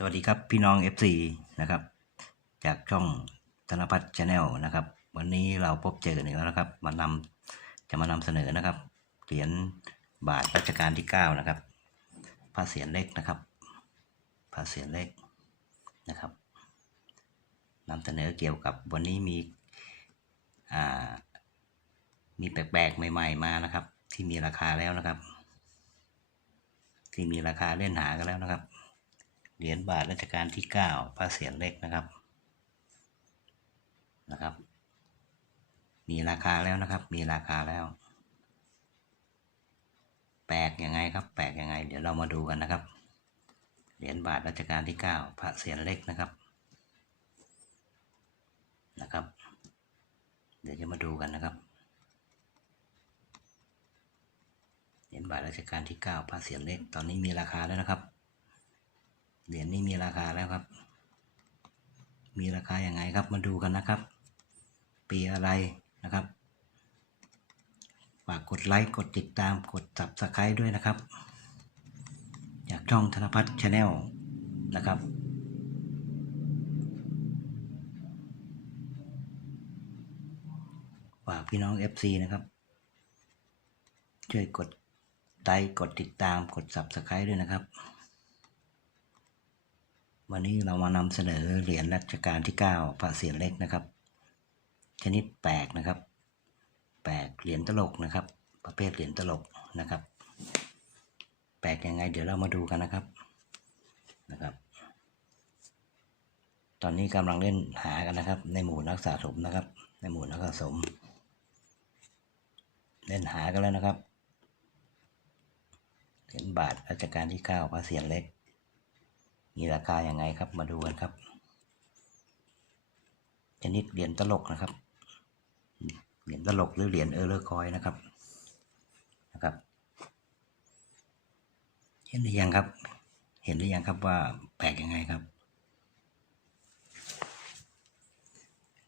สวัสดีครับพี่น้อง FC นะครับ จากช่องธนพัฒน์ชาแนลนะครับ วันนี้เราพบเจอกันอีกแล้วนะครับมานำจะมานำเสนอนะครับเหรียญบาทรัชกาลที่ 9 นะครับพระเศียรเล็กนะครับพระเศียรเล็กนะครับนำเสนอเกี่ยวกับวันนี้มีอ่ามีแปลกๆ ใหม่ ๆ มานะครับ ที่มีราคาแล้วนะครับ ที่มีราคาเล่นหากันแล้วนะครับ เหรียญบาทรัชกาลที่เก้าพระเศียรเล็กนะครับนะครับ มีราคาแล้วนะครับ มีราคาแล้ว แปลกยังไงครับ แปลกยังไง เดี๋ยวเรามาดูกันนะครับ เหรียญบาทรัชกาลที่เก้าพระเศียรเล็กนะครับนะครับ เดี๋ยวจะมาดูกันนะครับ เหรียญบาทรัชกาลที่เก้าพระเศียรเล็ก ตอนนี้มีราคาแล้วนะครับ เหรียญนี้มีราคาแล้วครับ มีราคาอย่างไงครับ มาดูกันนะครับ ปีอะไรนะครับ ฝากกดไลค์ กดติดตาม กด subscribe ด้วยนะครับ จากช่องธนพัฒน์ชาแนลนะครับฝากพี่น้อง FC นะครับ ช่วยกดไลค์กดติดตามกด subscribe ด้วยนะครับ วันนี้เรามานำเสนอเหรียญรัชกาลที่ 9 พระเศียรเล็กนะครับ ชนิดแปลกนะครับ แปลกเหรียญตลกนะครับ ประเภทเหรียญตลกนะครับ แปลกยังไง เดี๋ยวเรามาดูกันนะครับนะครับ ตอนนี้กำลังเล่นหากันนะครับ ในหมู่นักสะสมนะครับ ในหมู่นักสะสม เล่นหากันแล้วนะครับ เหรียญบาทรัชกาลที่ 9 พระเศียรเล็ก มีราคาอย่างไงครับมาดูกันครับ ชนิดเหรียญตลกนะครับ เหรียญตลกหรือเหรียญเออร์เลอร์คอยนะครับ นะครับ เห็นหรือยังครับ เห็นหรือยังครับว่าแปลกยังไงครับ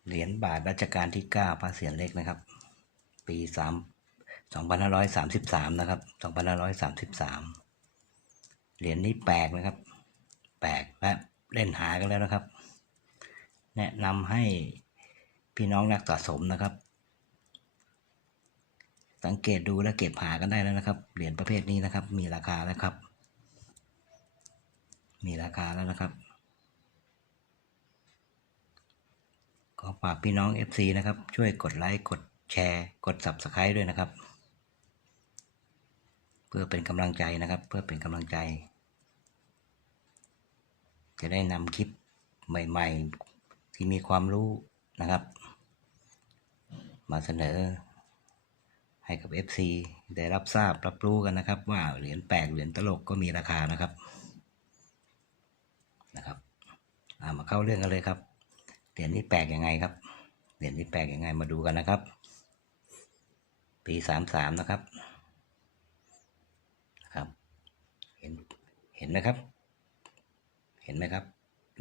เหรียญบาทรัชกาลที่9พระเศียรเล็กนะครับ ปี3 2533 นะครับ 2533 เหรียญนี้แปลกนะครับ ปลกและเล่นหากันแล้วนะครับ แนะนำให้พี่น้องนักสะสมนะครับ สังเกตดูและเก็บหากันได้แล้วนะครับ เหรียญประเภทนี้นะครับ มีราคาแล้วครับ มีราคาแล้วนะครับก็ฝากพี่น้อง FC นะครับ ช่วยกดไลค์กดแชร์กด Subscribe ด้วยนะครับ เพื่อเป็นกำลังใจนะครับ เพื่อเป็นกำลังใจ จะได้นำคลิปใหม่ ๆ ที่มีความรู้นะครับ มาเสนอ ให้กับ FC ได้รับทราบรับรู้กันนะครับ ว่าเหรียญแปลกเหรียญตลกก็มีราคานะครับนะครับามาเข้าเรื่องกันเลยครับเหรียญนี้แปลกยังไงครับเหรียญนี้แปลกยังไงมาดูกันนะครับ ปีสามสามนะครับนะครับ เห็นเห็นนะครับ ห็นไหมครับ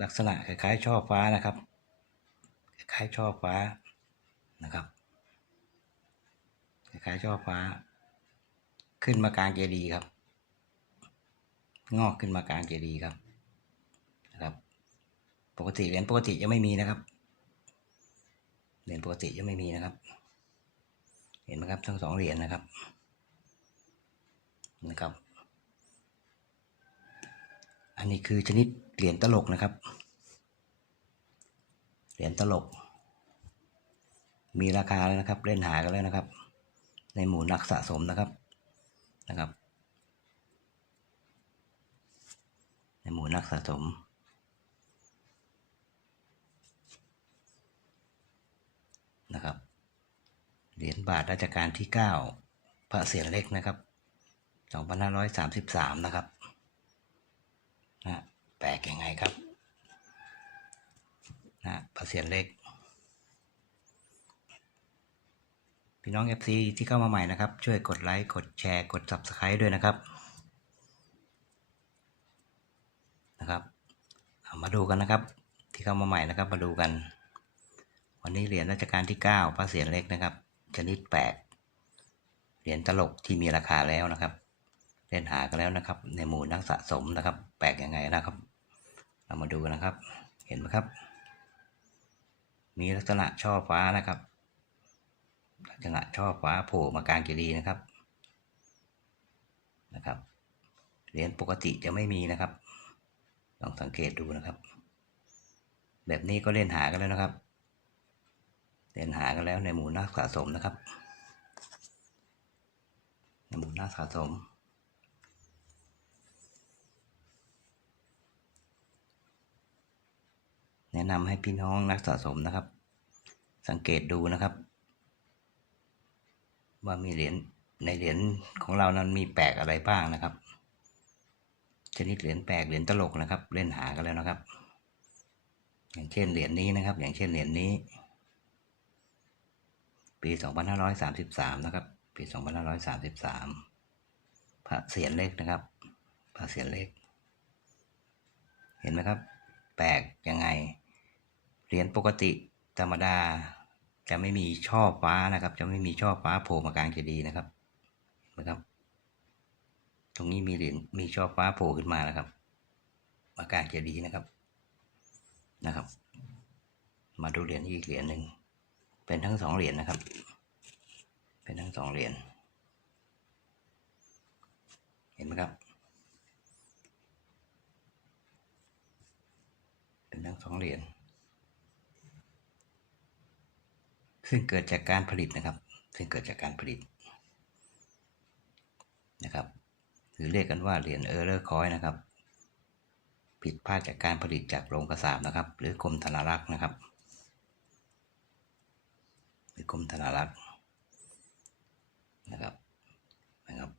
ลักษณะคล้ายๆ ช่อฟ้านะครับ คล้ายๆช่อฟ้านะครับ คล้ายๆช่อฟ้า ขึ้นมากลางเจดีย์ครับ งอกขึ้นมากลางเจดีย์ครับนะครับ ปกติเหรียญปกติยังไม่มีนะครับเหรียญปกติยังไม่มีนะครับ เห็นไหมครับทั้งสองเหรียญนะครับนะครับ อันนี้คือชนิด เหรียญตลกนะครับ เหรียญตลก มีราคาแล้วนะครับ เล่นหากันแล้วนะครับ ในหมู่นักสะสมนะครับนะครับ ในหมู่นักสะสมนะครับ เหรียญบาทราชการที่ 9 พระเศียรเล็กนะครับ 2533 นะครับนะ แปลกยังไงครับนะพระเศียรเล็ก พี่น้อง FC ที่เข้ามาใหม่นะครับ ช่วยกดไลค์ กดแชร์ กด Subscribe ด้วยนะครับ นะครับามาดูกันนะครับ ที่เข้ามาใหม่นะครับ มาดูกัน วันนี้เหรียญรัชกาลที่ 9 พระเศียรเล็กนะครับ ชนิดแปลกเหรียญตลกที่มีราคาแล้วนะครับ เล่นหากันแล้วนะครับ ในหมู่นักสะสมนะครับ แปลกยังไงนะครับ เรามาดูกันนะครับ เห็นไหมครับ มีลักษณะช่อฟ้านะครับ ลักษณะช่อฟ้าโผล่มากลางเจดีนะครับ นะครับ เหรียญปกติจะไม่มีนะครับ ลองสังเกตดูนะครับ แบบนี้ก็เล่นหากันแล้วนะครับ เล่นหากันแล้วในหมู่นักสะสมนะครับ ในหมู่นักสะสม แนะนำให้พี่น้องนักสะสมนะครับ สังเกตดูนะครับ ว่ามีเหรียญในเหรียญของเรานั้นมีแปลกอะไรบ้างนะครับ ชนิดเหรียญแปลกเหรียญตลกนะครับ เล่นหากันแล้วนะครับ อย่างเช่นเหรียญนี้นะครับ อย่างเช่นเหรียญนี้ ปี 2533 นะครับ ปี 2533 พระเศียรเล็กนะครับ พระเศียรเล็ก เห็นไหมครับ แปลกยังไง เหรียญปกติธรรมดา จะไม่มีช่อฟ้านะครับ จะไม่มีช่อฟ้าโผล่มากลางเจดีย์นะครับเห็นไหมครับ ตรงนี้มีเหรียญมีช่อฟ้าโผล่ขึ้นมานะครับมากลางเจดีย์นะครับนะครับ มาดูเหรียญอีกเหรียญหนึ่งเป็นทั้งสองเหรียญนะครับ เป็นทั้งสองเหรียญเห็นไหมครับ เป็นทั้งสองเหรียญ ซึ่งเกิดจากการผลิตนะครับ ซึ่งเกิดจากการผลิตนะครับ หรือเรียกกันว่าเหรียญเออร์เลอร์คอยนะครับ ผิดพลาดจากการผลิตจากโรงกระสาบนะครับ หรือกรมธนารักษ์นะครับ หรือกรมธนารักษ์นะครับนะครับ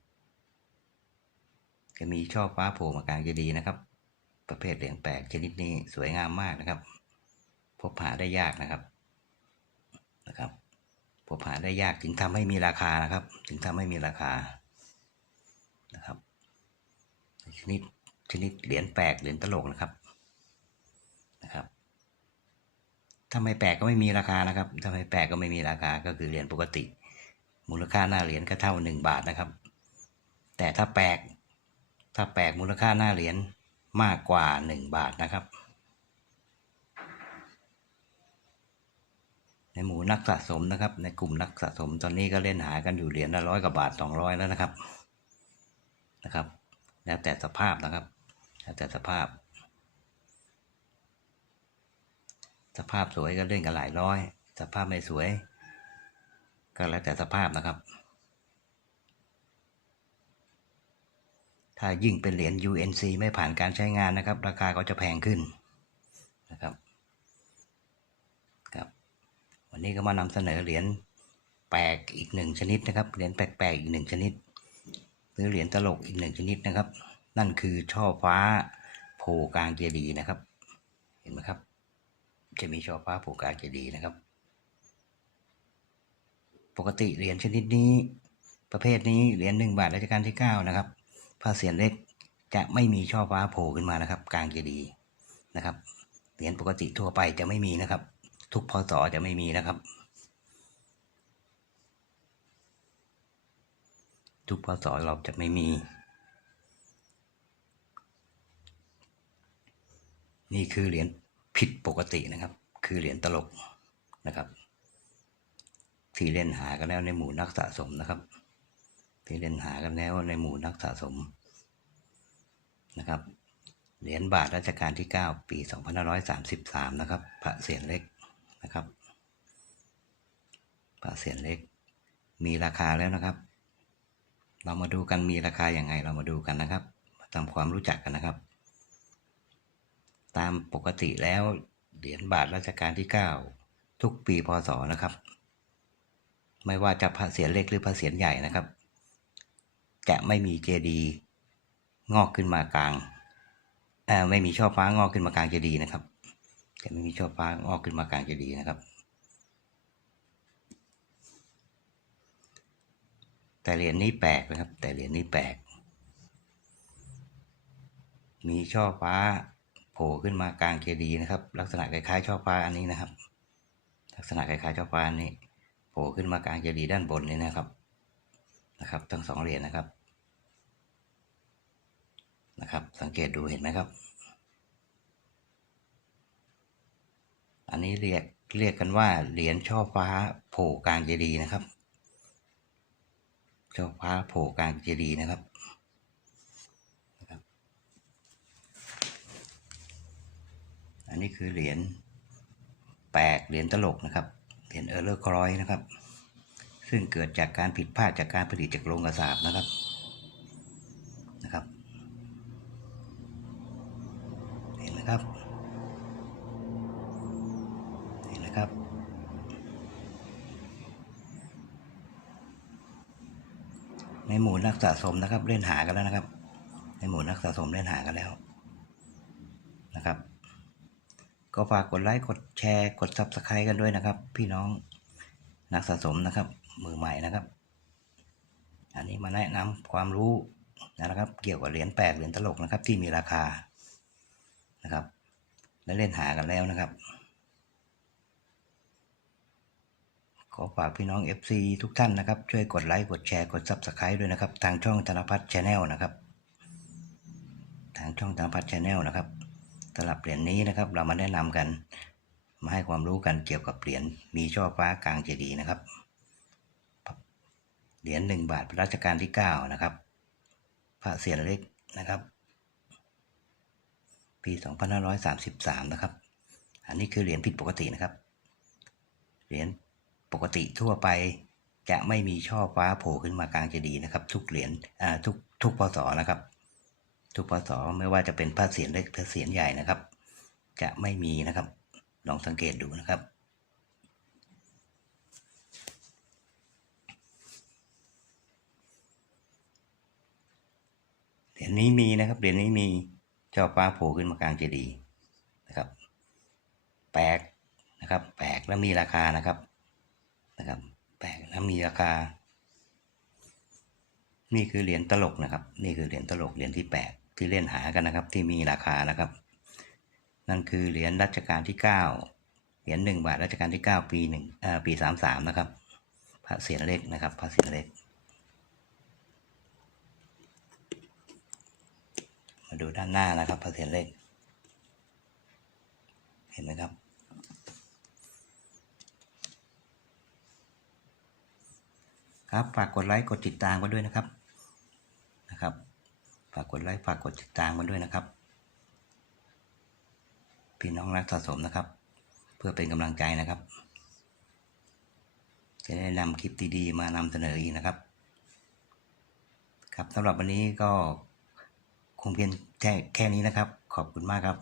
จะมีช่อฟ้าโผล่มากลางเจดีย์นะครับ ประเภทเหรียญแปลกชนิดนี้สวยงามมากนะครับ พบหาได้ยากนะครับ นะครับพบหาได้ยากถึงทำให้มีราคานะครับ ถึงทำให้มีราคานะครับ ชนิดชนิดเหรียญแปลกเหรียญตลกนะครับนะครับ ถ้าไม่แปลกก็ไม่มีราคานะครับ ถ้าไม่แปลกก็ไม่มีราคาก็คือเหรียญปกติ มูลค่าหน้าเหรียญก็เท่าหนึ่งบาทนะครับ แต่ถ้าแปลกถ้าแปลกมูลค่าหน้าเหรียญมากกว่าหนึ่งบาทนะครับ ในหมู่นักสะสมนะครับ ในกลุ่มนักสะสมตอนนี้ก็เล่นหากันอยู่เหรียญละร้อยกว่าบาทสองร้อยแล้วนะครับนะครับ แล้วแต่สภาพนะครับ แล้วแต่สภาพ สภาพสวยก็เล่นกันหลายร้อย สภาพไม่สวย ก็แล้วแต่สภาพนะครับ ถ้ายิ่งเป็นเหรียญ UNC ไม่ผ่านการใช้งานนะครับ ราคาก็จะแพงขึ้นนะครับครับ วันนี้ก็มานำเสนอเหรียญแปลกอีกหนึ่งชนิดนะครับ เหรียญแปลกๆอีกหนึ่งชนิด หรือเหรียญตลกอีกหนึ่งชนิดนะครับ นั่นคือช่อฟ้าโผล่กลางเจดีย์นะครับ เห็นไหมครับ จะมีช่อฟ้าโผล่กลางเจดีย์นะครับ ปกติเหรียญชนิดนี้ ประเภทนี้เหรียญหนึ่งบาทรัชกาลที่เก้านะครับพระเศียรเล็กจะไม่มีช่อฟ้าโผล่ขึ้นมานะครับ กลางเจดีย์นะครับเหรียญปกติทั่วไปจะไม่มีนะครับ ทุกพศจะไม่มีนะครับ ทุกพศเราจะไม่มี นี่คือเหรียญผิดปกตินะครับ คือเหรียญตลกนะครับ ที่เล่นหากันแล้วในหมู่นักสะสมนะครับ ที่เล่นหากันแล้วในหมู่นักสะสมนะครับเหรียญบาทรัชกาลที่ 9 ปี 2533 นะครับ พระเศียรเล็ก นะครับพระเศียรเล็ก มีราคาแล้วนะครับ เรามาดูกันมีราคาอย่างไงเรามาดูกันนะครับทำความรู้จักกันนะครับ ตามปกติแล้วเหรียญบาทรัชกาลที่ 9 ทุกปีพศนะครับ ไม่ว่าจะพระเศียรเล็กหรือพระเศียรใหญ่นะครับ จะไม่มีเจดีงอกขึ้นมากลางอ่าไม่มีช่อฟ้างอกขึ้นมากลางเจดีนะครับ จะไม่มีช่อฟ้างอกขึ้นมากลางเจดีย์นะครับ แต่เหรียญนี้แปลกนะครับ แต่เหรียญนี้แปลก มีช่อฟ้าโผล่ขึ้นมากลางเจดีย์นะครับ ลักษณะคล้ายๆช่อฟ้าอันนี้นะครับ ลักษณะคล้ายๆช่อฟ้าอันนี้โผล่ขึ้นมากลางเจดีย์ด้านบนนี้นะครับนะครับ ทั้งสองเหรียญนะครับนะครับ สังเกตดูเห็นไหมครับ อันนี้เรียกเรียกกันว่าเหรียญช่อฟ้าโผล่กลางเจดีย์นะครับช่อฟ้าโผล่กลางเจดีย์นะครับอันนี้คือเหรียญแปลกเหรียญตลกนะครับ เหรียญเออร์เลอร์ครอยนะครับ ซึ่งเกิดจากการผิดพลาดจากการผลิตจากโรงกระสาบนะครับ นะครับ เห็นนะครับ เห็นนะครับ ในหมู่นักสะสมนะครับ เล่นหากันแล้วนะครับ ในหมู่นักสะสมเล่นหากันแล้วนะครับ ก็ฝากกดไลค์กดแชร์กด subscribe กันด้วยนะครับ พี่น้องนักสะสมนะครับ มือใหม่นะครับ อันนี้มาแนะนำความรู้นะครับ เกี่ยวกับเหรียญแปลกเหรียญตลกนะครับ ที่มีราคานะครับ และเล่นหากันแล้วนะครับ ขอฝากพี่น้อง FC ทุกท่านนะครับ ช่วยกดไลค์กดแชร์กด Subscribe ด้วยนะครับ ทางช่องธนพัฒน์ชาแนลนะครับ ทางช่องธนพัฒน์ชาแนลนะครับสำหรับเหรียญนี้นะครับ เรามาแนะนำกัน มาให้ความรู้กันเกี่ยวกับเหรียญมีช่อฟ้ากลางเจดีย์นะครับเหรียญหนึ่งบาทรัชกาลที่เก้านะครับ พระเศียรเล็กนะครับ ปี 2533 นะครับ อันนี้คือเหรียญผิดปกตินะครับ เหรียญ ปกติทั่วไปจะไม่มีช่อฟ้าโผล่ขึ้นมากลางเจดีย์นะครับ ทุกเหรียญทุกทุกพศนะครับ ทุกพศไม่ว่าจะเป็นพระเศียรเล็กพระเศียรใหญ่นะครับ จะไม่มีนะครับ ลองสังเกตดูนะครับเหรียญนี้มีนะครับเหรียญนี้มีเจ้าฟ้าโผล่ขึ้นมากลางเจดีย์นะครับ แปลกนะครับ แปลกและมีราคานะครับ แปลกและมีราคา นี่คือเหรียญตลกนะครับ นี่คือเหรียญตลกเหรียญที่แปลกที่เล่นหากันนะครับ ที่มีราคานะครับ นั่นคือเหรียญรัชกาลที่เก้าเหรียญหนึ่งบาทรัชกาลที่เก้าปีหนึ่งอ่าปีสามสามนะครับ พระเศียรเล็กนะครับ พระเศียรเล็ก มาดูด้านหน้านะครับ พระเศียรเล็ก เห็นไหมครับ ครับฝากกดไลค์กดติดตามกันด้วยนะครับนะครับ ฝากกดไลค์ฝากกดติดตามกันด้วยนะครับ พี่น้องนักสะสมนะครับ เพื่อเป็นกำลังใจนะครับ จะได้นำคลิปดีๆ มานำเสนออีกนะครับ ครับสำหรับวันนี้ก็คงเพียงแค่แค่นี้นะครับ ขอบคุณมากครับ